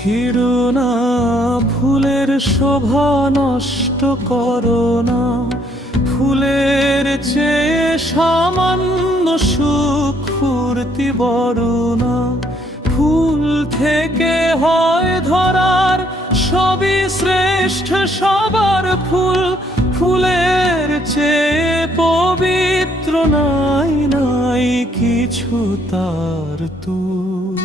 ছিড়ো না, ফুলের শোভা নষ্ট করো না। ফুলের চেয়ে সামান্য সুখ ফুর্তি বড় না। ফুল থেকে হয় ধরার সবই শ্রেষ্ঠ সবার ফুল। ফুলের চেয়ে পবিত্র নাই নাই কিছু তার তুল।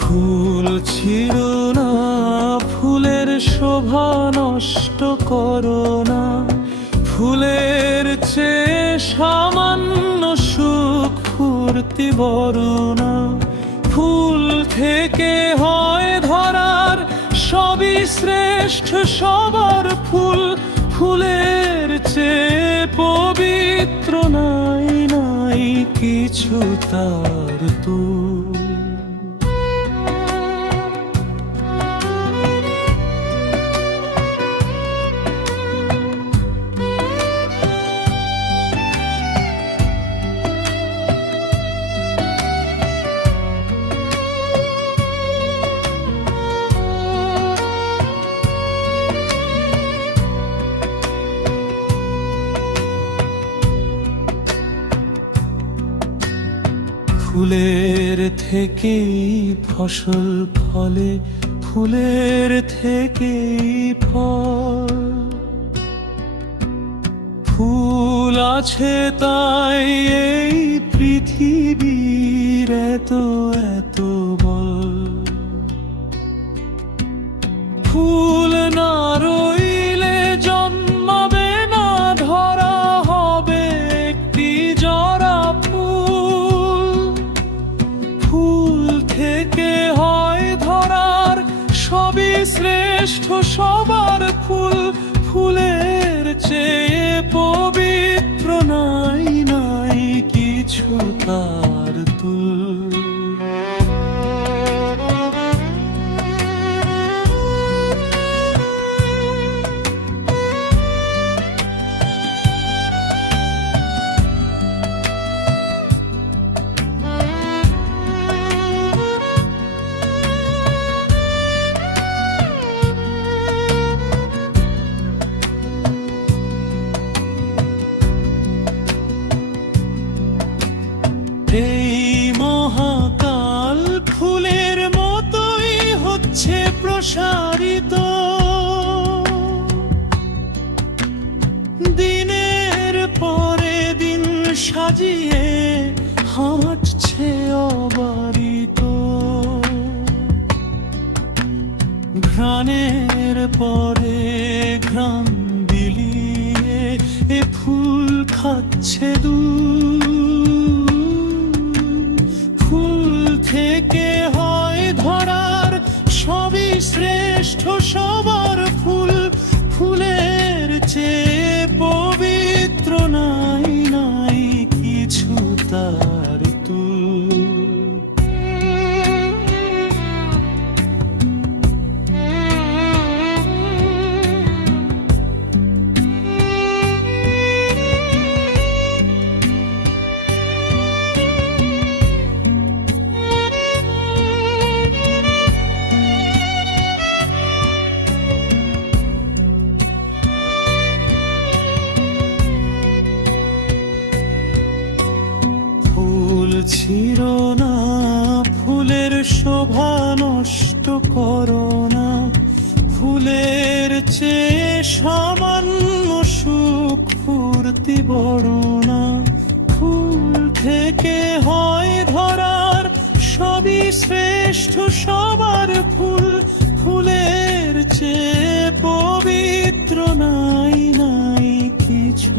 ফুল ছিড়ো না, ফুলের শোভা নষ্ট করো না। ফুলের চেয়ে সামান্য সুখ ফুর্তি বড় না। ফুল থেকে হয় ধরার সবই শ্রেষ্ঠ সবার ফুল। ফুলের চেয়ে পবিত্র নাই নাই কিছু তার তুল। ফুলের থেকেই ফসল ফলে, ফুলের থেকেই ফল। ফুল আছে তাই এই পৃথিবীর এত এত বল। ফুল না রইলে জন্মাবে না, ধরা হবে একটি জরা ফুল। ফুল থেকে হয় ধরার সবই শ্রেষ্ঠ সবার ফুল। ফুলের চেয়ে পবিত্র নাই নাই কিছু তার তুল। এই মহাকাল ফুলের মতোই হচ্ছে প্রসারিত। দিনের পরে দিন সাজিয়ে হাঁটছে অবারিত। ঘ্রাণের পরে ঘ্রাণ বিলিয়ে এ ফুল খাচ্ছে দুধ। ফুল থেকে হয় ধরার সবই শ্রেষ্ঠ সবার ফুল। ফুলের চেয়ে পবিত্র নাই নাই কিছু তার তুল। ছিড়ো না, ফুলের শোভা নষ্ট করো না। ফুলের চেয়ে সামান্য সুখ ফুর্তি বড় না। ফুল থেকে হয় ধরার সবই শ্রেষ্ঠ সবার ফুল। ফুলের চেয়ে পবিত্র নাই নাই কিছু